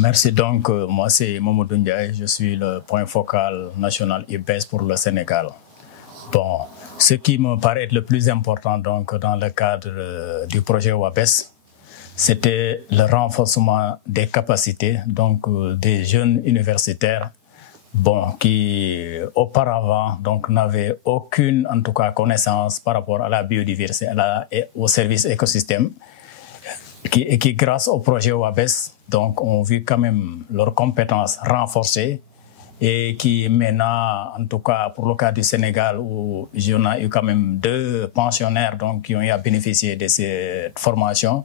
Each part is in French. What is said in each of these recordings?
Merci. Donc, moi, c'est Mamadou Ndiaye. Je suis le point focal national IBES pour le Sénégal. Bon, ce qui me paraît être le plus important donc, dans le cadre du projet WABES, c'était le renforcement des capacités donc, des jeunes universitaires qui auparavant n'avaient aucune en tout cas, connaissance par rapport à la biodiversité et au service écosystème. Qui grâce au projet WABES, donc, ont vu quand même leurs compétences renforcées et qui maintenant, en tout cas pour le cas du Sénégal, où il y en a eu quand même 2 pensionnaires donc, qui ont eu à bénéficier de cette formation.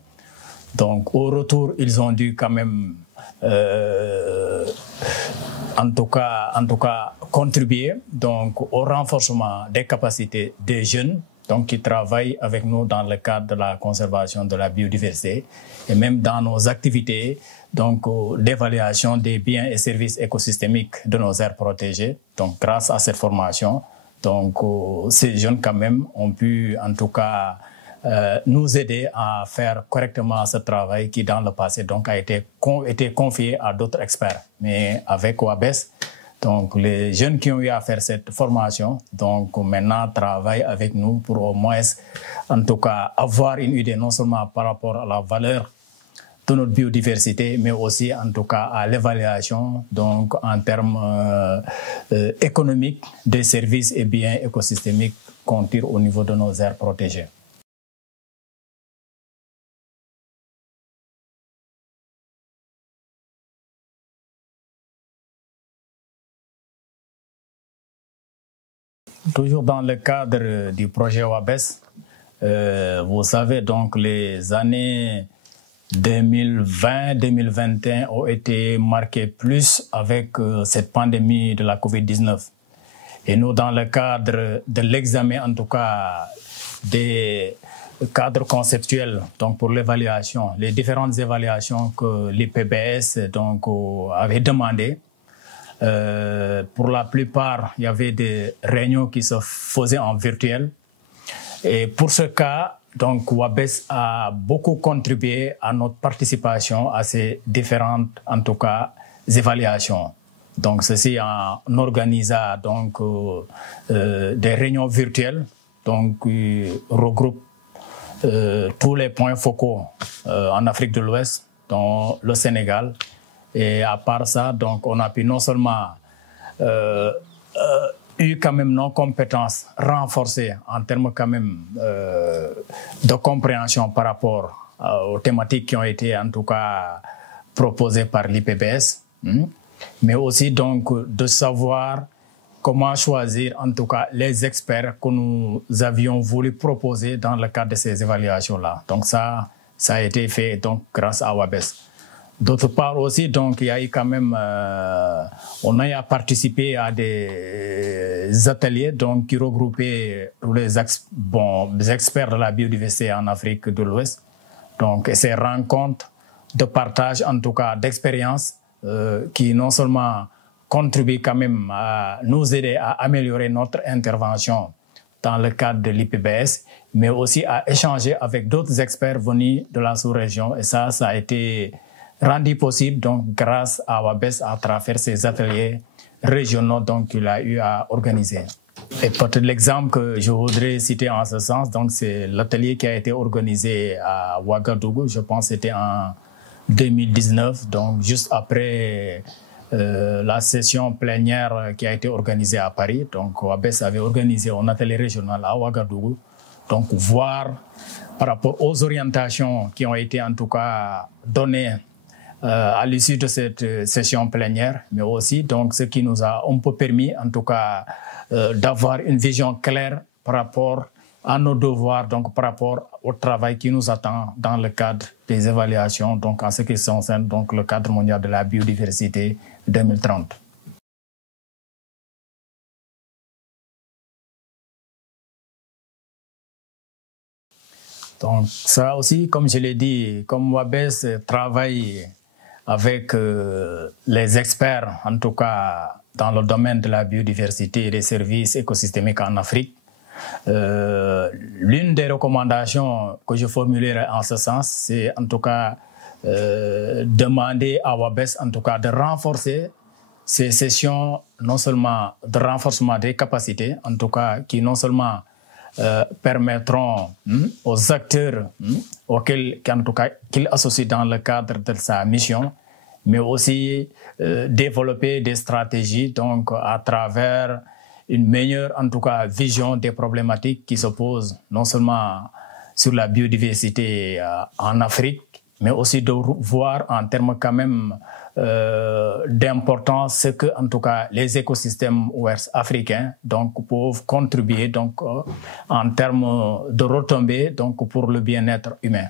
Donc au retour, ils ont dû quand même en tout cas contribuer donc, au renforcement des capacités des jeunes donc, qui travaillent avec nous dans le cadre de la conservation de la biodiversité et même dans nos activités d'évaluation des biens et services écosystémiques de nos aires protégées. Donc, grâce à cette formation, donc, ces jeunes quand même ont pu en tout cas nous aider à faire correctement ce travail qui dans le passé donc, a été confié à d'autres experts. Mais avec WABES, donc, les jeunes qui ont eu à faire cette formation, donc maintenant travaillent avec nous pour au moins, en tout cas, avoir une idée non seulement par rapport à la valeur de notre biodiversité, mais aussi en tout cas à l'évaluation, donc en termes économiques des services et biens écosystémiques qu'on tire au niveau de nos aires protégées. Toujours dans le cadre du projet WABES, vous savez donc les années 2020-2021 ont été marquées plus avec cette pandémie de la COVID-19. Et nous, dans le cadre de l'examen, en tout cas, des cadres conceptuels donc pour l'évaluation, les différentes évaluations que l'IPBES avait demandées, pour la plupart, il y avait des réunions qui se faisaient en virtuel. Et pour ce cas, donc, WABES a beaucoup contribué à notre participation à ces différentes, en tout cas, évaluations. Donc, ceci en organisant donc, des réunions virtuelles donc, qui regroupent tous les points focaux en Afrique de l'Ouest, dont le Sénégal. Et à part ça, donc, on a pu non seulement eu quand même nos compétences renforcées en termes quand même de compréhension par rapport aux thématiques qui ont été en tout cas proposées par l'IPBES, mais aussi donc de savoir comment choisir en tout cas les experts que nous avions voulu proposer dans le cadre de ces évaluations-là. Donc ça a été fait donc grâce à WABES. D'autre part aussi, donc, il y a eu quand même, on a participé à des ateliers donc, qui regroupaient tous les experts de la biodiversité en Afrique de l'Ouest. Donc, ces rencontres de partage, en tout cas d'expériences, qui non seulement contribuent quand même à nous aider à améliorer notre intervention dans le cadre de l'IPBES, mais aussi à échanger avec d'autres experts venus de la sous-région. Et ça a été rendu possible donc grâce à WABES à travers ces ateliers régionaux donc qu'il a eu à organiser. Et peut-être l'exemple que je voudrais citer en ce sens, donc c'est l'atelier qui a été organisé à Ouagadougou, je pense que c'était en 2019, donc juste après la session plénière qui a été organisée à Paris. Donc WABES avait organisé un atelier régional à Ouagadougou, donc voir par rapport aux orientations qui ont été en tout cas données à l'issue de cette session plénière, mais aussi donc ce qui nous a un peu permis en tout cas d'avoir une vision claire par rapport à nos devoirs, donc par rapport au travail qui nous attend dans le cadre des évaluations, donc en ce qui concerne donc le cadre mondial de la biodiversité 2030. Donc ça aussi, comme je l'ai dit, comme WABES travaille avec les experts, en tout cas dans le domaine de la biodiversité et des services écosystémiques en Afrique, l'une des recommandations que je formulerai en ce sens, c'est en tout cas demander à WABES en tout cas de renforcer ces sessions, non seulement de renforcement des capacités, en tout cas qui non seulement permettront aux acteurs auxquels en tout cas qu'il associe dans le cadre de sa mission, mais aussi développer des stratégies donc à travers une meilleure en tout cas vision des problématiques qui se posent non seulement sur la biodiversité en Afrique, mais aussi de voir en termes quand même d'importance ce que en tout cas les écosystèmes ouest africains donc peuvent contribuer donc en termes de retombées donc pour le bien-être humain.